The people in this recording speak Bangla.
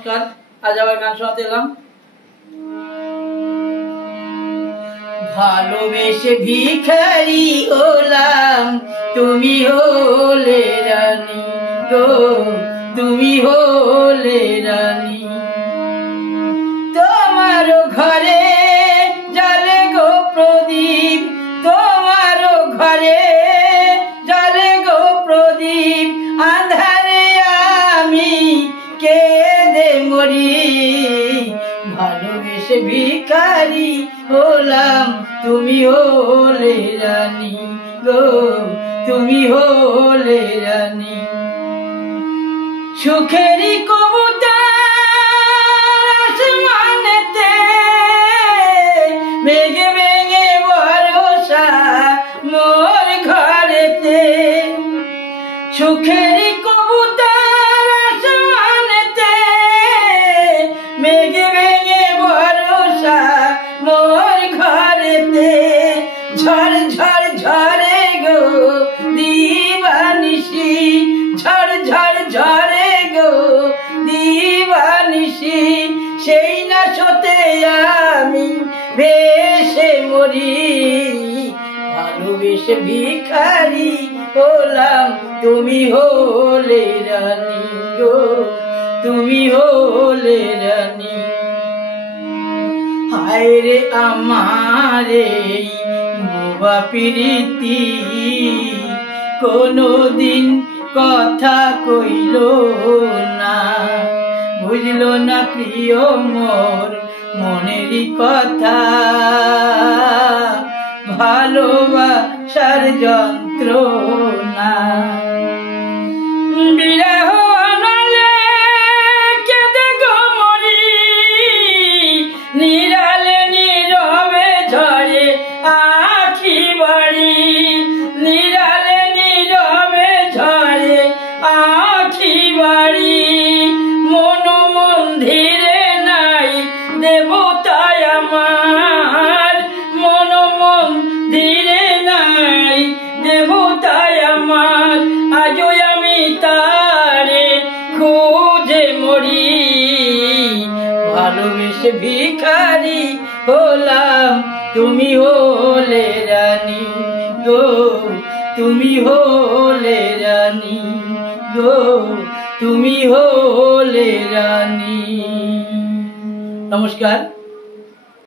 নমস্কার। আজ আবার গান শোনাতে এলাম। ভালোবেসে ভিখারি হলাম, তুমি হলে রানী গো, তুমি হলে রানী। তোমার ঘরে জ্বলে গো প্রদীপ, তোমার ঘরে জ্বলে গো প্রদীপ, আঁধারে আমি কেঁদে মরি। ভালোবেসে ভিখারি হলাম, তুমি হলে রানী গো, তুমি হলে রানী। সুখেরই কবুতর আসমানেতে, ভেঙে ভেঙে ভরসা মোর ঘরেতে। সুখেরই কবুতর আসমানেতে, ভেঙে ভেঙে ভরসা মোর ঘরেতে। ঝড় ঝড় ঝরে গো দিবানিশি, ঝড় ঝড় ঝরে গো দিবানিশি। সেই না সতে আমি ভেসে মরি। ভালোবেসে ভিখারি হলাম, তুমি হলে রানী গো, তুমি হলে রানী। হায় রে আমারে মোবা প্রীতি, কোনদিন কথা কইল না। বুঝলো না প্রিয় মোর মনেরই কথা, ভালোবাসার যন্ত্রণা। বিরহ নালে কেঁদে গো মরি, নিরালে নীরবে ঝরে আখি বাড়ি। নিরালে নীরবে ঝরে আখি বাড়ি। মন মন্দিরে নাই দেবতায় আমার, মন মন্দিরে নাই দেবতায় আমার। আজও আমি তারে খুঁজে মরি। ভালোবেসে ভিখারি হলাম, তুমি হলে রানী গো, তুমি হলে রানী গো, তুমি হলে রানী। নমস্কার।